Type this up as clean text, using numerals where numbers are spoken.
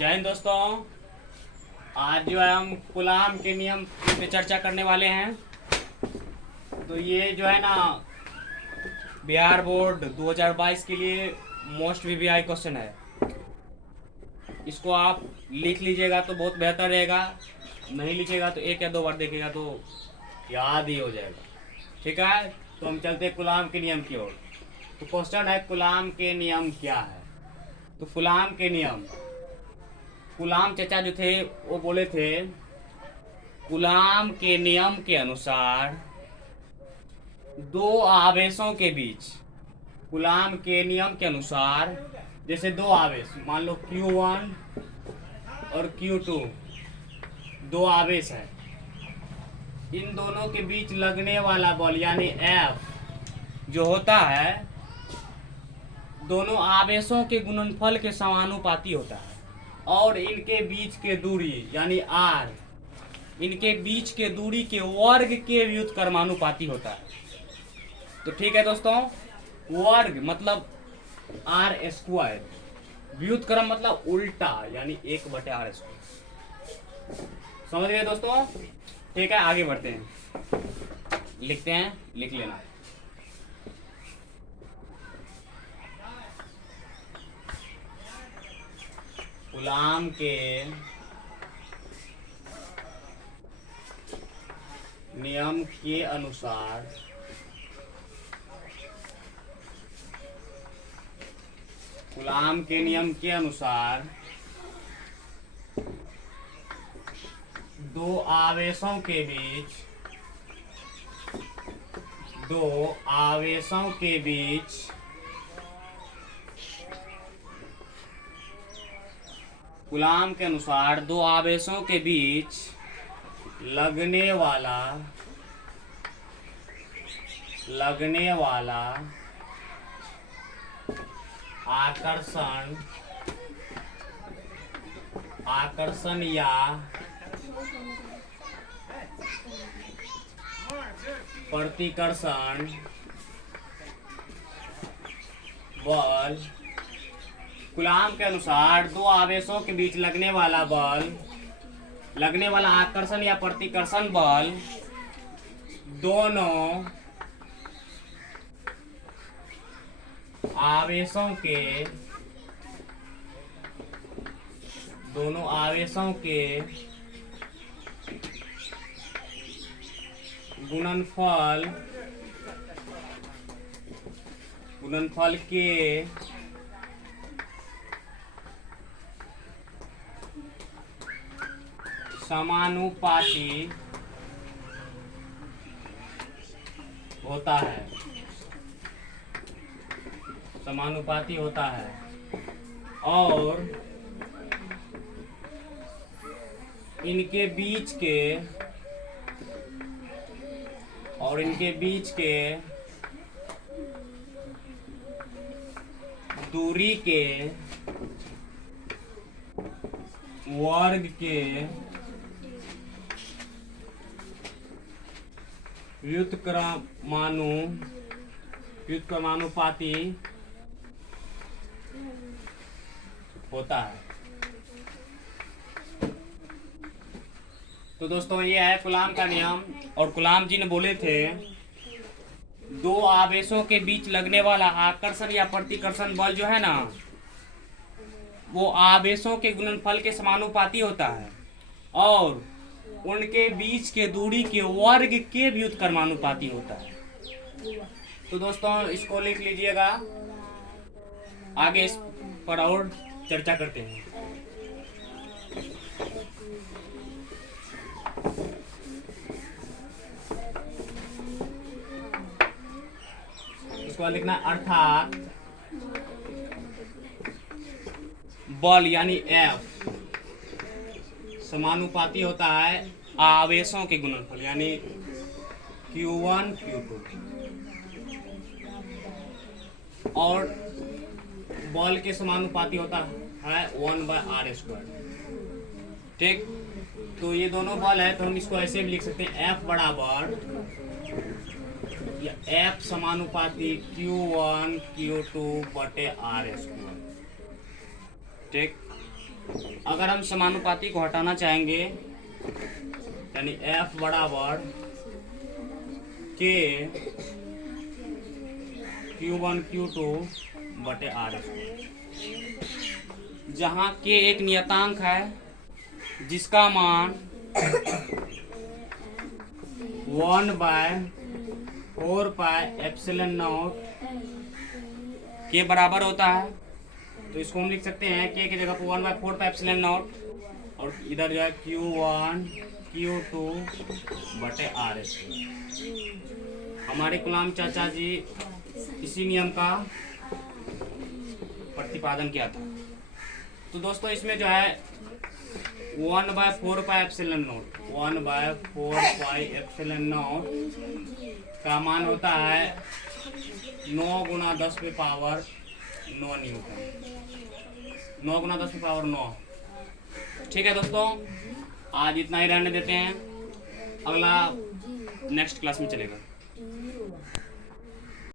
जय हिंद दोस्तों। आज जो है हम कूलाम के नियम पे चर्चा करने वाले हैं। तो ये जो है ना बिहार बोर्ड 2022 के लिए मोस्ट वीवीआई क्वेश्चन है। इसको आप लिख लीजिएगा तो बहुत बेहतर रहेगा, नहीं लिखेगा तो एक या दो बार देखेगा तो याद ही हो जाएगा। ठीक है, तो हम चलते हैं कूलाम के नियम की ओर। तो क्वेश्चन है कूलाम के नियम क्या है। तो कूलाम के नियम, कूलाम चाचा जो थे वो बोले थे कूलाम के नियम के अनुसार दो आवेशों के बीच, कूलाम के नियम के अनुसार जैसे दो आवेश मान लो Q1 और Q2, दो आवेश है, इन दोनों के बीच लगने वाला बल यानी F जो होता है दोनों आवेशों के गुणनफल के समानुपाती होता है और इनके बीच के दूरी यानी R, इनके बीच के दूरी के वर्ग के व्युत्क्रमानुपाती होता है। तो ठीक है दोस्तों, वर्ग मतलब R², व्युत्क्रम मतलब उल्टा यानी 1/R²। समझ गए दोस्तों? ठीक है, आगे बढ़ते हैं, लिखते हैं, लिख लेना। कूलाम के नियम के अनुसार कूलाम के नियम के अनुसार दो आवेशों के बीच, दो आवेशों के बीच कूलाम के अनुसार दो आवेशों के बीच लगने वाला आकर्षण या प्रतिकर्षण बल, कूलाम के अनुसार दो आवेशों के बीच लगने वाला बल, लगने वाला आकर्षण या प्रतिकर्षण बल दोनों आवेशों के गुणनफल के समानुपाती होता है, समानुपाती होता है और इनके बीच के दूरी के वर्ग के व्युत्क्रमानुपाती होता है। तो दोस्तों ये है कूलाम का नियम। और कूलाम जी ने बोले थे दो आवेशों के बीच लगने वाला आकर्षण या प्रतिकर्षण बल जो है ना वो आवेशों के गुणनफल के समानुपाती होता है और उनके बीच के दूरी के वर्ग के व्युत्क्रमानुपाती होता है। तो दोस्तों इसको लिख लीजिएगा, आगे इस पर और चर्चा करते हैं। इसको लिखना अर्थात बल यानी F समानुपाती होता है आवेशों के गुणनफल यानी Q1 Q2 और बल के समानुपाती होता है 1/R²। ठीक, तो ये दोनों बल है तो हम इसको ऐसे भी लिख सकते हैं F बराबर या F समानुपाती Q1 Q2/R²। ठीक, अगर हम समानुपाती को हटाना चाहेंगे यानी F बराबर K Q1 Q2 बटे R स्क्वायर, जहाँ K एक नियतांक है जिसका मान 1/4πε0 के बराबर होता है। तो इसको हम लिख सकते हैं K की जगह पर 1/4πε0 और इधर जो है Q1 Q2 बटे R स्क्वायर। हमारे गुलाम चाचा जी इसी नियम का प्रतिपादन किया था। तो दोस्तों इसमें जो है 1/4πε0 का मान होता है 9 × 10⁻9 न्यूटन, 9 × 10⁻9। ठीक है दोस्तों, आज इतना ही रहने देते हैं, अगला नेक्स्ट क्लास में चलेगा।